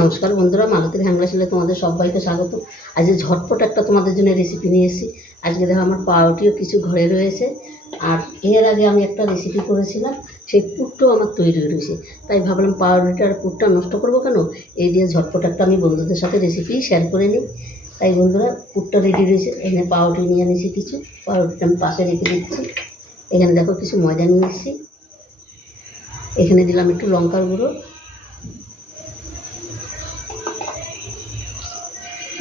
নমস্কার বন্ধুরা, মালতীর হ্যাংলাশিলে তোমাদের সবাইকে স্বাগত। আজ ঝটপট একটা তোমাদের জন্য রেসিপি নিয়ে এসেছি। আজকে দেখো আমার পাউরুটিও কিছু ঘরে রয়েছে, আর এর আগে আমি একটা রেসিপি করেছিলাম, সেই পুরটাও আমার তৈরি রয়েছে। তাই ভাবলাম পাউরুটি আর পুরটা নষ্ট করবো কেন, এই দিয়ে ঝটপট একটা আমি বন্ধুদের সাথে রেসিপি শেয়ার করে নিই। তাই বন্ধুরা, পুরটা রেডি রয়েছে। এখানে পাউরুটি নিয়ে নিয়েছি কিছু, পাউরুটিটা আমি পাশে রেখে দিচ্ছি। এখানে দেখো কিছু ময়দা নিয়ে এসেছি। এখানে দিলাম একটু লঙ্কার গুঁড়ো,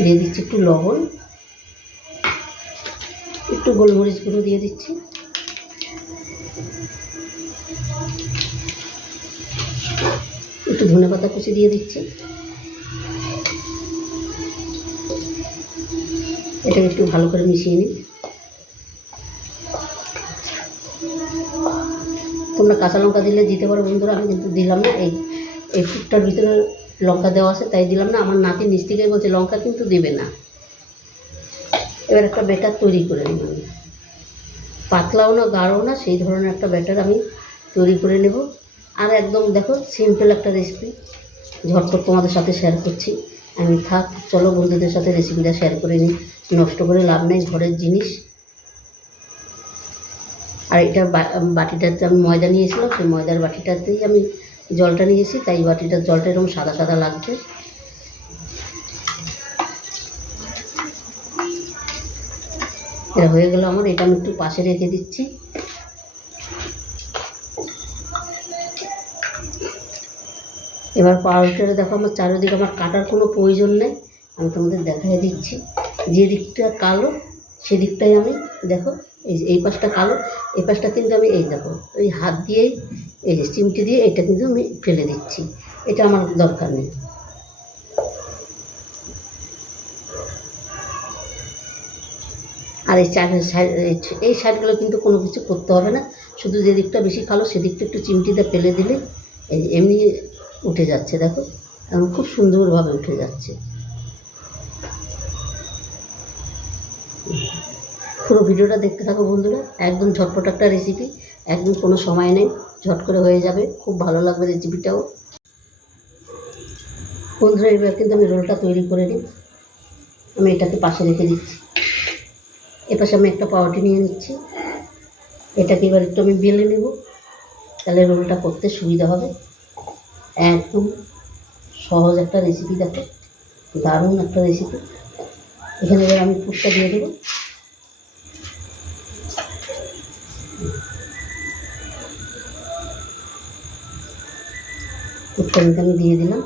দিয়ে দিচ্ছি একটু লবণ, একটু গোলমরিচ গুঁড়ো দিয়ে দিচ্ছি, একটু ধনেপাতা কুচি দিয়ে দিচ্ছি। এটাকে একটু ভালো করে মিশিয়ে নিই। তোমরা কাঁচা লঙ্কা দিলে দিতে পারো বন্ধুরা, আমি কিন্তু দিলাম না। এই ফুটটার ভিতরে লঙ্কা দেওয়া আছে তাই দিলাম না। আমার নাতি নিচ থেকেই বলছে লঙ্কা কিন্তু দেবে না। এবার একটা ব্যাটার তৈরি করে নেব আমি, পাতলাও না গাঢ়ও না, সেই ধরনের একটা ব্যাটার আমি তৈরি করে নেব। আর একদম দেখো সিম্পল একটা রেসিপি, ঝটপট তোমাদের সাথে শেয়ার করছি আমি। চলো বন্ধুদের সাথে রেসিপিটা শেয়ার করে নিই, নষ্ট করে লাভ নেই, ঘরের জিনিস। আর এটা বাটিটাতে আমি ময়দা নিয়েছিলাম, সেই ময়দার বাটিটাতেই আমি জলটা নিয়েছি, তাই বাটিটার জলটা এরকম সাদা সাদা লাগছে। এটা হয়ে গেল আমার, এটা আমি একটু পাশে রেখে দিচ্ছি। এবার পাউরুটিটা দেখো আমার চারিদিকে আমার কাটার কোনো প্রয়োজন নেই, আমি তোমাদের দেখাই দিচ্ছি। যে দিকটা কালো সেদিকটাই আমি দেখো, এই পাশটা কালো, এই পাশটা কিন্তু আমি এই দেখো ওই হাত দিয়েই, এই যে চিমটি দিয়ে এটা কিন্তু আমি ফেলে দিচ্ছি, এটা আমার দরকার নেই। আর এই সাইডগুলো কিন্তু কোনো কিছু করতে হবে না, শুধু যে দিকটা বেশি কালো সেদিকটা একটু চিমটিতে ফেলে দিলে এই এমনি উঠে যাচ্ছে। দেখো এখন খুব সুন্দরভাবে উঠে যাচ্ছে। পুরো ভিডিওটা দেখতে থাকো বন্ধুরা, একদম ঝটপট একটা রেসিপি, একদম কোনো সময় নেই, ঝট করে হয়ে যাবে, খুব ভালো লাগবে রেসিপিটাও। বন্ধুরা এবার কিন্তু আমি রোলটা তৈরি করে নিই। আমি এটাকে পাশে রেখে দিচ্ছি। এপাশে আমি একটা পাউরুটি নিয়ে নিচ্ছি, এটাকে এবার একটু আমি বেলে নেব, তাহলে রোলটা করতে সুবিধা হবে। একদম সহজ একটা রেসিপি, দেখো দারুণ একটা রেসিপি। এখানে এবার আমি পুরটা দিয়ে দেবো। পুরটা আমি দিয়ে দিলাম।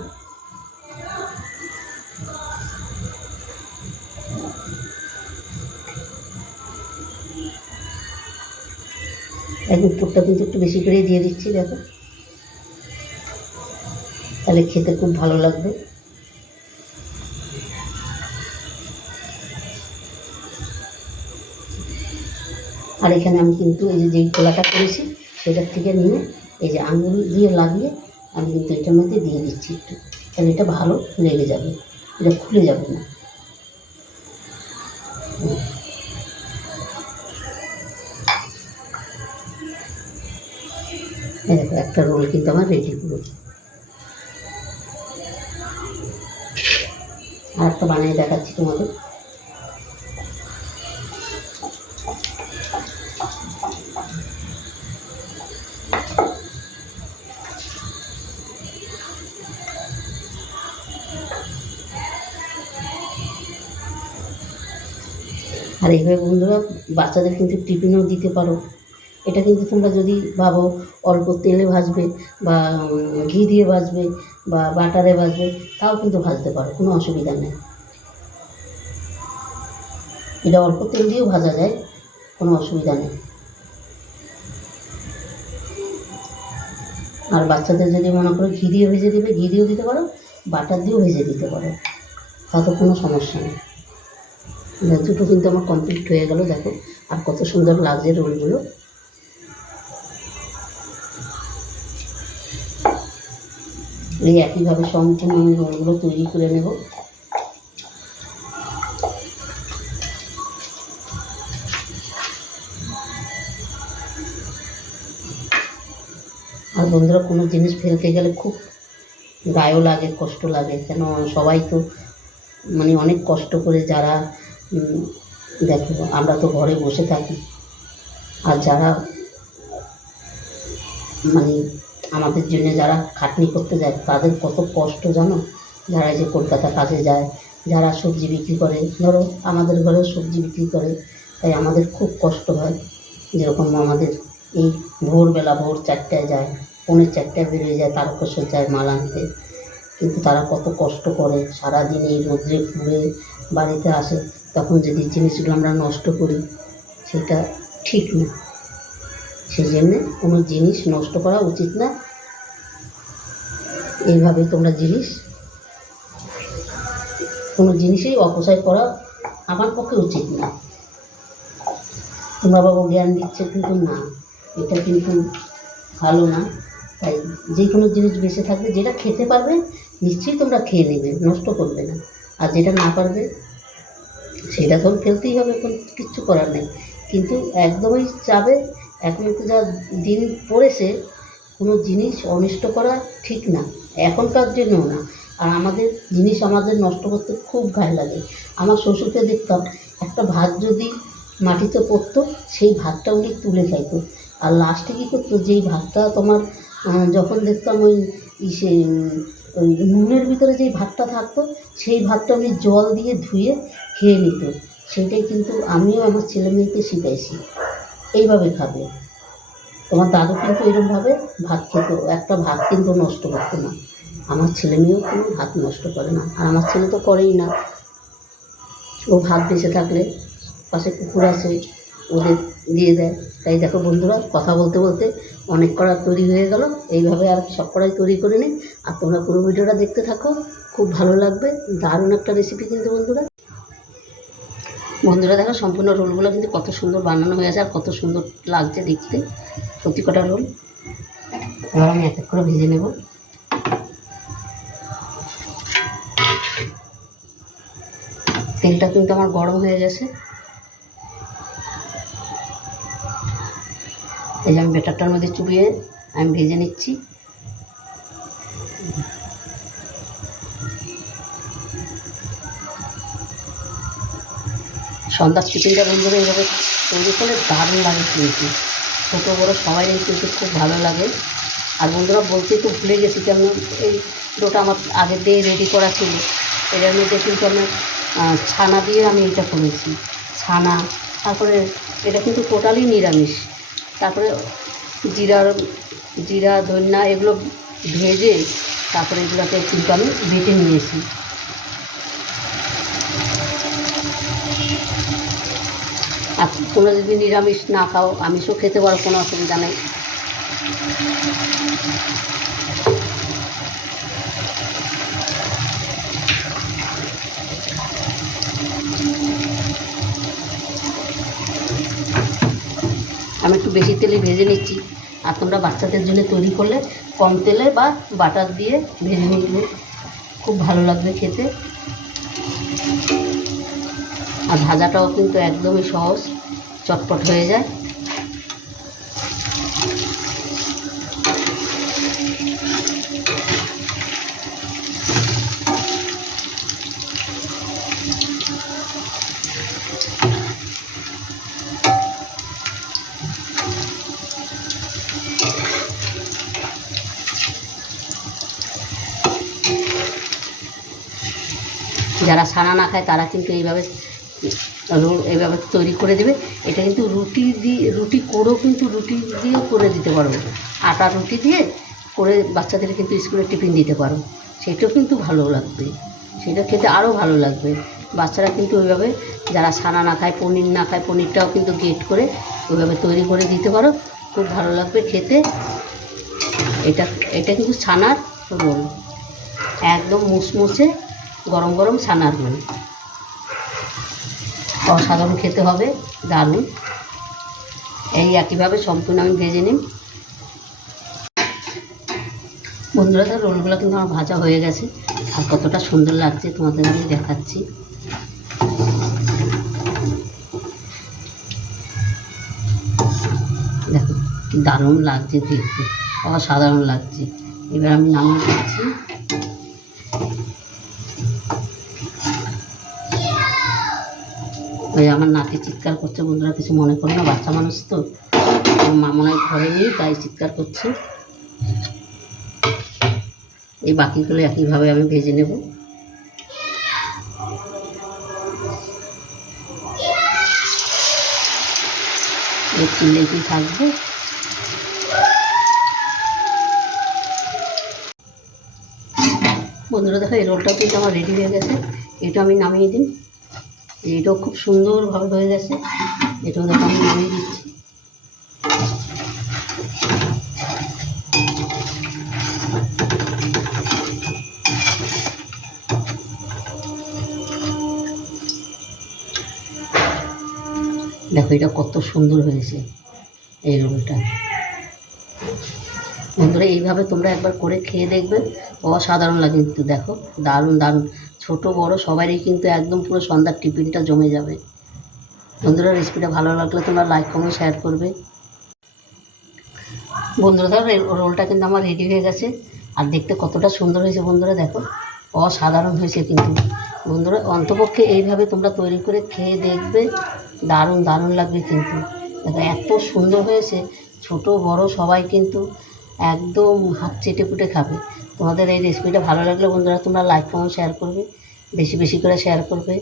একদম পুরটা কিন্তু একটু বেশি করেই দিয়ে দিচ্ছি, দেখো তাহলে খেতে খুব ভালো লাগবে। আর এখানে আমি কিন্তু এই যে যেই খোলাটা করেছি সেটার থেকে নিয়ে এই যে আঙুল দিয়ে লাগিয়ে আমি কিন্তু এটার মধ্যে দিয়ে দিচ্ছি একটু, তাহলে এটা ভালো লেগে যাবে, এটা খুলে যাবে না। দেখো একটা রোল কিন্তু আমার রেডি পুরো। আর একটা বানিয়ে দেখাচ্ছি তোমাদের। আর এইভাবে বন্ধুরা বাচ্চাদের কিন্তু টিফিনেও দিতে পারো। এটা কিন্তু তোমরা যদি ভাবো অল্প তেলে ভাজবে বা ঘি দিয়ে ভাজবে বা বাটারে ভাজবে, তাও কিন্তু ভাজতে পারো, কোনো অসুবিধা নেই। এটা অল্প তেল দিয়েও ভাজা যায়, কোনো অসুবিধা নেই। আর বাচ্চাদের যদি মনে করো ঘি দিয়ে ভেজে দেবে, ঘি দিয়েও দিতে পারো, বাটার দিয়েও ভেজে দিতে পারো, তাতে কোনো সমস্যা নেই। দুটো কিন্তু আমার কমপ্লিট হয়ে গেল, দেখো আর কত সুন্দর লাগছে রোলগুলো। এই একইভাবে সম্পূর্ণ আমি রোলগুলো তৈরি করে নেব। আর বন্ধুরা কোনো জিনিস ফেলতে গেলে খুব গায়েও লাগে, কষ্ট লাগে, কেন সবাই তো মানে অনেক কষ্ট করে যারা দেখো আমরা তো ঘরে বসে থাকি, আর যারা মানে আমাদের জন্য যারা খাটনি করতে যায় তাদের কত কষ্ট জানো। যারা এই যে কলকাতা কাজে যায়, যারা সবজি বিক্রি করে, ধরো আমাদের ঘরেও সবজি বিক্রি করে, তাই আমাদের খুব কষ্ট হয়। যেরকম আমাদের এই ভোরবেলা ভোর 4টায় যায়, 4:45 বেরোয় যায় তারকেশ্বর মাল আনতে, কিন্তু তারা কত কষ্ট করে সারাদিন এই রোদ্রে পুড়ে বাড়িতে আসে, তখন যদি জিনিসগুলো আমরা নষ্ট করি সেটা ঠিক না। সেই জন্যে কোনো জিনিস নষ্ট করা উচিত না। এইভাবে তোমরা কোনো জিনিসই অপচয় করা আমার পক্ষে উচিত না। তোমরা বাবা জ্ঞান দিচ্ছে কিন্তু না, এটা কিন্তু ভালো না। তাই যে কোনো জিনিস বেঁচে থাকবে, যেটা খেতে পারবে নিশ্চয়ই তোমরা খেয়ে নেবে, নষ্ট করবে না। আর যেটা না পারবে সেটা তো ফেলতেই হবে, কোনো কিচ্ছু করার নেই। কিন্তু একদমই চাবে, এখন তো যা দিন পড়েছে, কোনো জিনিস অনিষ্ট করা ঠিক না, এখনকার জন্যও না। আর আমাদের জিনিস আমাদের নষ্ট করতে খুব গায়ে লাগে। আমার শ্বশুরকে দেখতাম একটা ভাত যদি মাটিতে পড়তো, সেই ভাতটা উনি তুলে খাইতো। আর লাস্টে কী করতো, যেই ভাতটা তোমার যখন দেখতাম ওই ওই নুনের ভিতরে যেই ভাতটা থাকতো, সেই ভাতটা উনি জল দিয়ে ধুয়ে খেয়ে নিত। সেটাই কিন্তু আমিও আমার ছেলে মেয়েকে শিখাইছি, এইভাবে খাবে। তোমার দাদু কিন্তু এরকমভাবে ভাত খেত, একটা ভাত কিন্তু নষ্ট করতো না। আমার ছেলে মেয়েও কোনো ভাত নষ্ট করে না, আর আমার ছেলে তো করেই না। ও ভাত বেঁচে থাকলে পাশে কুকুর আছে, ওদের দিয়ে দেয়। তাই দেখো বন্ধুরা, কথা বলতে বলতে অনেক কড়া তৈরি হয়ে গেল। এইভাবে আর সব কড়াই তৈরি করে নিই, আর তোমরা পুরো ভিডিওটা দেখতে থাকো, খুব ভালো লাগবে। দারুণ একটা রেসিপি কিন্তু বন্ধুরা দেখো সম্পূর্ণ রোলগুলো কিন্তু কত সুন্দর বানানো হয়েছে, আর কত সুন্দর লাগছে দেখতে প্রতি কটা রোল। এবার আমি এক এক করে ভেজে নেব। তেলটা কিন্তু আমার গরম হয়ে গেছে। এই যে আমি ব্যাটারটার মধ্যে চুবিয়ে আমি ভেজে নিচ্ছি। সন্ধ্যার টিফিনটা বন্ধুরা এইভাবে তৈরি করলে দারুণ লাগে কিন্তু, ছোটো বড়ো সবাই কিন্তু খুব ভালো লাগে। আর বন্ধুরা বলতে তো ভুলে গেছি, কেন এই ডোটা আমার আগের দিয়ে রেডি করা ছিল। এটার মধ্যে কিন্তু আমি ছানা দিয়ে আমি এটা করেছি, ছানা। তারপরে এটা কিন্তু টোটালি নিরামিষ। তারপরে জিরা ধনিয়া এগুলো ভেজে তারপরে এগুলোকে কিন্তু আমি বেটে নিয়েছি। আর তোমরা যদি নিরামিষ না খাও, আমিষও খেতে পারো, কোনো অসুবিধা নেই। আমি একটু বেশি তেলে ভেজে নিচ্ছি। আর তোমরা বাচ্চাদের জন্য তৈরি করলে কম তেলে বা বাটার দিয়ে ভেজে নিলে খুব ভালো লাগবে খেতে। আর ভাজাটাও কিন্তু একদমই সহজ, চটপট হয়ে যায়। যারা ছানা না খায় তারা কিন্তু এইভাবে তৈরি করে দেবে। এটা কিন্তু রুটি করেও কিন্তু রুটি দিয়েও করে দিতে পারো, আটা রুটি দিয়ে করে বাচ্চাদের কিন্তু স্কুলে টিফিন দিতে পারো, সেটাও কিন্তু ভালো লাগবে, সেটা খেতে আরও ভালো লাগবে। বাচ্চারা কিন্তু ওইভাবে, যারা ছানা না খায়, পনির না খায়, পনিরটাও কিন্তু গ্রেট করে ওইভাবে তৈরি করে দিতে পারো, খুব ভালো লাগবে খেতে। এটা কিন্তু ছানার রোল, একদম মুচমুচে গরম গরম ছানার রোল, অসাধারণ খেতে হবে, দারুণ। এই একইভাবে সম্পূর্ণ আমি ভেজে নিই। বন্ধুরা তো রোলগুলো কিন্তু আমার ভাজা হয়ে গেছে, আর কতটা সুন্দর লাগছে তোমাদের আমি দেখাচ্ছি। দেখো কি দারুণ লাগছে দেখতে, অসাধারণ লাগছে। এবার আমি নামিয়ে দিচ্ছি। ওই আমার নাতি চিৎকার করছে, বন্ধুরা কিছু মনে করো না, বাচ্চা মানুষ তো, মা মনে হয় ঘরে নেই তাই চিৎকার করছে। এই বাকিগুলো একইভাবে আমি ভেজে নেব। একটু লেগে থাকবে। বন্ধুরা দেখো, এই রোলটাও কিন্তু আমার রেডি হয়ে গেছে। এটা আমি নামিয়ে দিই। এটাও খুব সুন্দরভাবে হয়ে গেছে। এটাও দেখো আমি নামিয়ে দিচ্ছি। দেখো এটা কত সুন্দর হয়েছে এই রোলটা। বন্ধুরা এইভাবে তোমরা একবার করে খেয়ে দেখবে, অসাধারণ লাগে কিন্তু। দেখো দারুণ দারুণ, ছোট বড় সবারই কিন্তু একদম পুরো সন্ধ্যার টিফিনটা জমে যাবে। বন্ধুরা রেসিপিটা ভালো লাগলে তোমরা লাইক কমেন্ট শেয়ার করবে। বন্ধুরা ধরো এই রোলটা কিন্তু আমার রেডি হয়ে গেছে, আর দেখতে কতটা সুন্দর হয়েছে বন্ধুরা, দেখো অসাধারণ হয়েছে কিন্তু। বন্ধুরা অন্তপক্ষে এইভাবে তোমরা তৈরি করে খেয়ে দেখবে, দারুণ দারুণ লাগবে কিন্তু। দেখো এত সুন্দর হয়েছে, ছোট বড় সবাই কিন্তু একদম হাত চেটে পুটে খাবে। তোমাদের এই রেসিপিটা ভালো লাগলে বন্ধুরা তোমরা লাইক কমেন্ট শেয়ার করবে, বেশি বেশি করে শেয়ার করবে।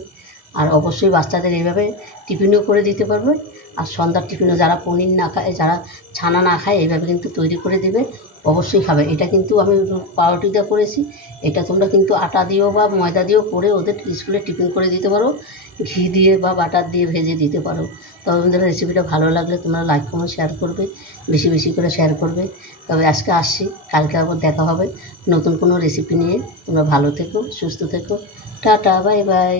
আর অবশ্যই বাচ্চাদের এইভাবে টিফিনও করে দিতে পারবে, আর সন্ধ্যার টিফিনও যারা পনির না খায়, যারা ছানা না খায়, এইভাবে কিন্তু তৈরি করে দেবে, অবশ্যই খাবে। এটা কিন্তু আমি পাউরুটি দিয়ে করেছি। এটা তোমরা কিন্তু আটা দিয়েও বা ময়দা দিয়েও করে ওদের স্কুলে টিফিন করে দিতে পারো, ঘি দিয়ে বা বাটার দিয়ে ভেজে দিতে পারো। তবে বন্ধুরা রেসিপিটা ভালো লাগলে তোমরা লাইক কমেন্ট শেয়ার করবে, বেশি বেশি করে শেয়ার করবে। তবে আজকে আসছি, কালকে আবার দেখা হবে নতুন কোনো রেসিপি নিয়ে। তোমরা ভালো থেকো, সুস্থ থেকো, টাটা, বাই বাই।